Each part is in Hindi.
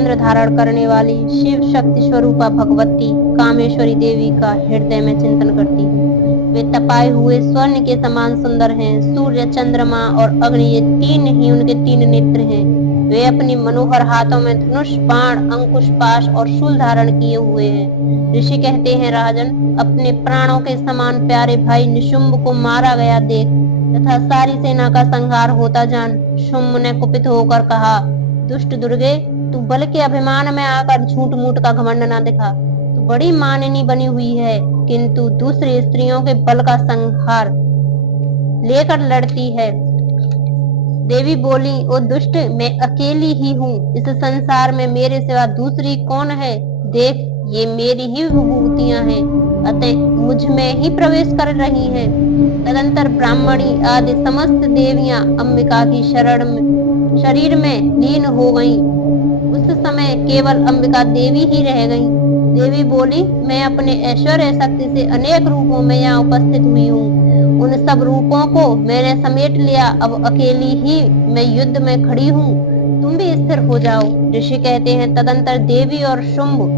चंद्र धारण करने वाली शिव शक्ति स्वरूपा भगवती कामेश्वरी देवी का हृदय में चिंतन करती हूँ। वे तपाए हुए स्वर्ण के समान सुंदर हैं। सूर्य, चंद्रमा और अग्नि ये तीन ही उनके तीन नेत्र हैं। वे अपनी मनोहर हाथों में धनुष, बाण, अंकुश, पाश और शूल धारण किए हुए हैं। ऋषि कहते हैं, राजन, अपने प्राणों के समान प्यारे भाई निशुंभ को मारा गया देख तथा सारी सेना का संहार होता जान। शुंभ ने कुपित होकर कहा, दुष्ट दुर्गे, तू बल के अभिमान में आकर झूठ मूठ का घमंड न दिखा। तू बड़ी माननी बनी हुई है, किंतु दूसरी स्त्रियों के बल का संहार लेकर लड़ती है। देवी बोली, ओ दुष्ट, मैं अकेली ही हूँ। इस संसार में मेरे सिवा दूसरी कौन है? देख, ये मेरी ही विभूतियां हैं, अतः मुझ में ही प्रवेश कर रही हैं। तदंतर ब्राह्मणी आदि समस्त देवियां अंबिका की शरीर में लीन हो गईं। उस समय केवल अंबिका देवी ही रह गईं। देवी बोली, मैं अपने ऐश्वर्य शक्ति से अनेक रूपों में यहाँ उपस्थित हुई हूँ। उन सब रूपों को मैंने समेट लिया। अब अकेली ही मैं युद्ध में खड़ी हूँ। तुम भी स्थिर हो जाओ। ऋषि कहते हैं, तदंतर देवी और शुंभ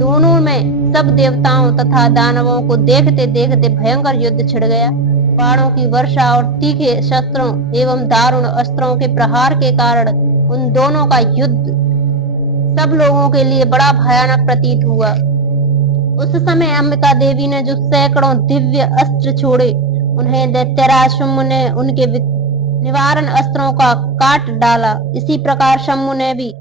दोनों में सब देवताओं तथा दानवों को देखते देखते भयंकर युद्ध छिड़ गया। बाणों की वर्षा और तीखे शस्त्रों एवं दारुण अस्त्रों के प्रहार के कारण उन दोनों का युद्ध सब लोगों के लिए बड़ा भयानक प्रतीत हुआ। उस समय अंबिका देवी ने जो सैकड़ों दिव्य अस्त्र छोड़े, उन्हें दैत्यराज शुंभ ने उनके निवारण अस्त्रों का काट डाला। इसी प्रकार शंभु ने भी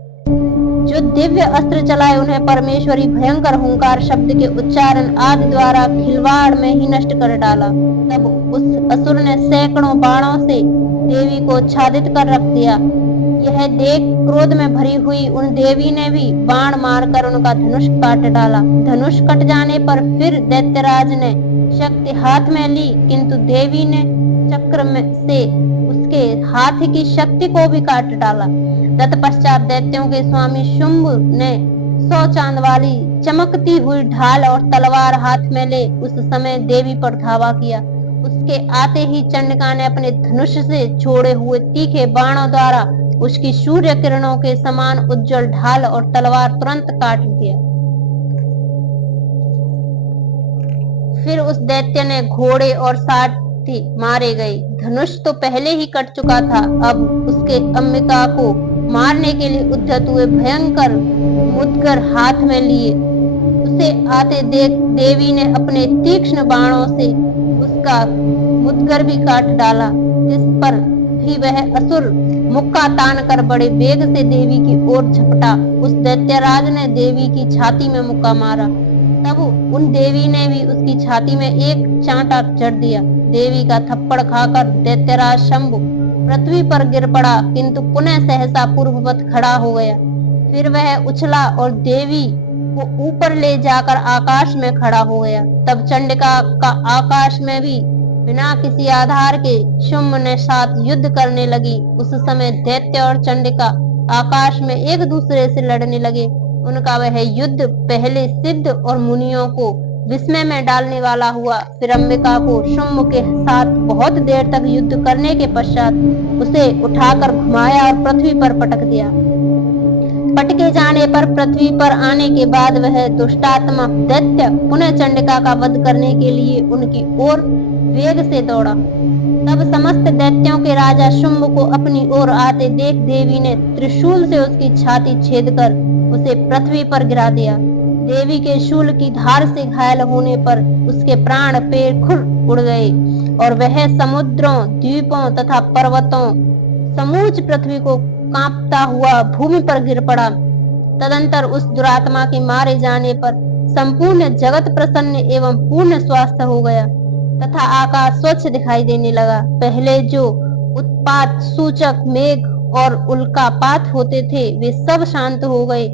जो दिव्य अस्त्र चलाए, उन्हें परमेश्वरी भयंकर हुंकार शब्द के उच्चारण आदि द्वारा खिलवाड़ में ही नष्ट कर डाला। तब उस असुर ने सैकड़ों बाणों से देवी को छादित कर रख दिया। यह देख क्रोध में भरी हुई उन देवी ने भी बाण मारकर उनका धनुष काट डाला। धनुष कट जाने पर फिर दैत्यराज ने शक्ति हाथ में ली, किंतु देवी ने चक्र में से उसके हाथ की शक्ति को भी काट डाला। तत्पश्चात दैत्यों के स्वामी शुंभ ने 100 चांद वाली चमकती हुई ढाल और तलवार हाथ में ले उस समय देवी पर धावा किया। उसके आते ही चंडिका ने अपने धनुष से छोड़े हुए तीखे बाणों द्वारा उसकी सूर्य किरणों के समान उज्जवल ढाल और तलवार तुरंत काट दिया। फिर उस दैत्य ने घोड़े और सारथी मारे गए। धनुष तो पहले ही कट चुका था। अब उसके अंबिका को मारने के लिए उद्यत हुए भयंकर मुदगर हाथ में लिए उसे आते देख देवी ने अपने तीक्ष्ण बाणों से उसका मुदगर भी काट डाला। इस पर भी वह असुर मुक्का तान कर बड़े वेग से देवी की ओर झपटा। उस दैत्यराज ने देवी की छाती में मुक्का मारा। तब उन देवी ने भी उसकी छाती में एक चांटा जड़ दिया। देवी का थप्पड़ खाकर दैत्यराज शंभु पृथ्वी पर गिर पड़ा, किंतु पुनः सहसा पूर्ववत खड़ा हो गया। फिर वह उछला और देवी को ऊपर ले जाकर आकाश में खड़ा हो गया। तब चंडिका का आकाश में भी बिना किसी आधार के शुंभ ने साथ युद्ध करने लगी। उस समय दैत्य और चंडिका आकाश में एक दूसरे से लड़ने लगे। उनका वह युद्ध पहले सिद्ध और मुनियों को विस्मय में डालने वाला हुआ। फिर अंबिका को शुंभ के साथ बहुत देर तक युद्ध करने के पश्चात उसे उठाकर घुमाया और पृथ्वी पर पटक दिया। पटके जाने पर पृथ्वी पर आने के बाद वह दुष्टात्मा दैत्य पुनः चंडिका का वध करने के लिए उनकी ओर वेग से दौड़ा। तब समस्त दैत्यों के राजा शुंभ को अपनी ओर आते देख देवी ने त्रिशूल से उसकी छाती छेद कर उसे पृथ्वी पर गिरा दिया। देवी के शूल की धार से घायल होने पर उसके प्राण पैर खुर उड़ गए और वह समुद्रों, द्वीपों तथा पर्वतों समूच पृथ्वी को कांपता हुआ भूमि पर गिर पड़ा। तदंतर उस दुरात्मा के मारे जाने पर संपूर्ण जगत प्रसन्न एवं पूर्ण स्वास्थ्य हो गया तथा आकाश स्वच्छ दिखाई देने लगा। पहले जो उत्पात सूचक मेघ और उल्कापात होते थे वे सब शांत हो गए।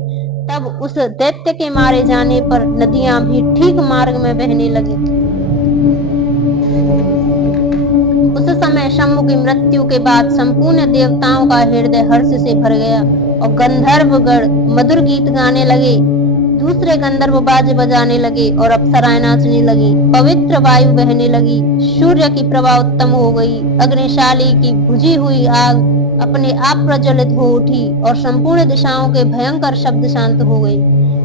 तब उस दैत्य के मारे जाने पर नदियां भी ठीक मार्ग में बहने लगी। उस समय शंभु की मृत्यु के बाद संपूर्ण देवताओं का हृदय हर्ष से भर गया और गंधर्वगण मधुर गीत गाने लगे। दूसरे गंधर्व बाजे बजाने लगे और अप्सराएं नाचने लगी। पवित्र वायु बहने लगी। सूर्य की प्रभा उत्तम हो गई। अग्निशाली की बुझी हुई आग अपने आप प्रज्वलित हो उठी और संपूर्ण दिशाओं के भयंकर शब्द शांत हो गए।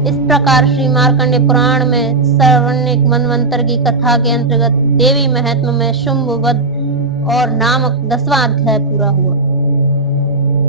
इस प्रकार श्री मार्कंडे पुराण में सर्वनिक मनवंतर की कथा के अंतर्गत देवी महात्म्य में शुंभ वध और नामक 10वां अध्याय पूरा हुआ।